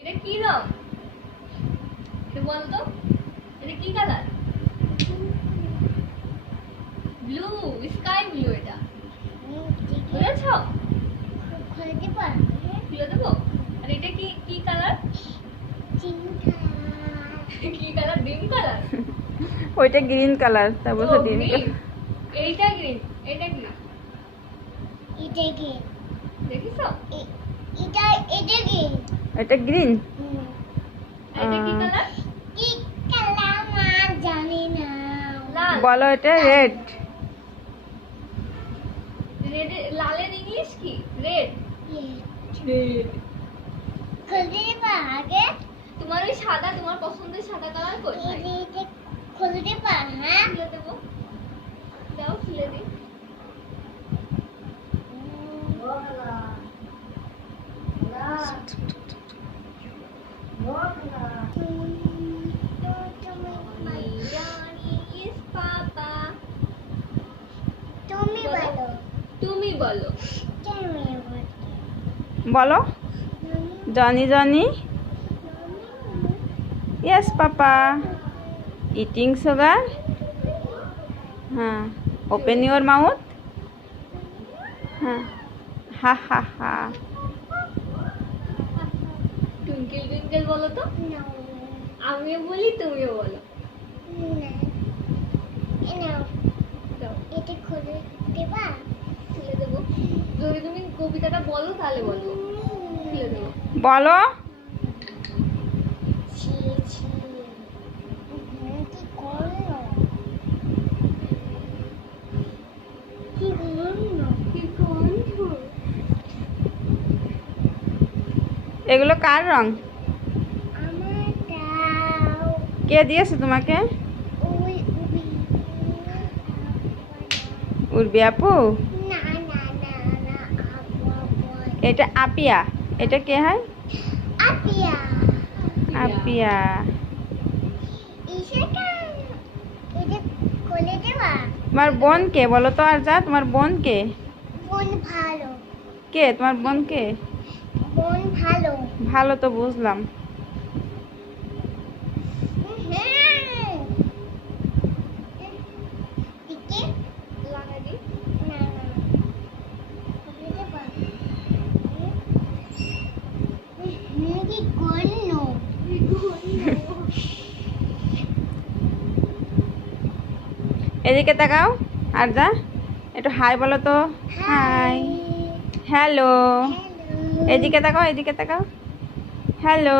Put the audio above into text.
এটা কি রং? এটা বল এটা কি কালার? ব্লু স্কাই ব্লু এটা। বুঝেছ খুলে দেবো? আর এটা কি কি কালার? কি কালার? ডিম কালার? ওইটা গ্রিন কালার তা বলছে ডিম এইটা গ্রিন এটা কি? দেখিছো এটা গ্রিন। এটা। কালার জানি না লাল। বলো এটা রেড রেড লালের ইংলিশ কি? রেড রেড আগে তোমার ওই সাদা তোমার পছন্দের সাদা কালার কোথায় খুলতে হ্যাঁ খুলে দেবো। দাও খুলে দিই. তুমি বলো। বলো। Johny Johny. Yes papa eating sugar হ্যাঁ। ওপেন ইউর মাউথ হ্যাঁ। হা হা হা। টুইঙ্কেল টুইঙ্কেল বলো তো? আমিও বলি তুমিও বলো। দাও। এটা খুলে দেবা? খুলে দেবো। যদি তুমি কবিতাটা বলো তাহলে বলব খুলে দেবো। বলো। এগুলো কার রং আমার দাও কে দিয়েছে তোমাকে? উর্বি আপু? এটা আপিয়া। এটা কে হয়? আপিয়া। তোমার বোন কে? বলো তো আর যা তোমার বোন কে? বোন ভালো। কে? তোমার বোন কে? বোন ভালো। ভালো তো বুঝলাম হ্যাঁ দিকে লাগা দিই না না খুলে দেবা হুম কি করল কি গন্ধ এদিকে তাকাও আর যা একটু হাই বলো তো। হাই। হ্যালো। হ্যালো। এদিকে তাকাও এদিকে তাকাও। হ্যালো।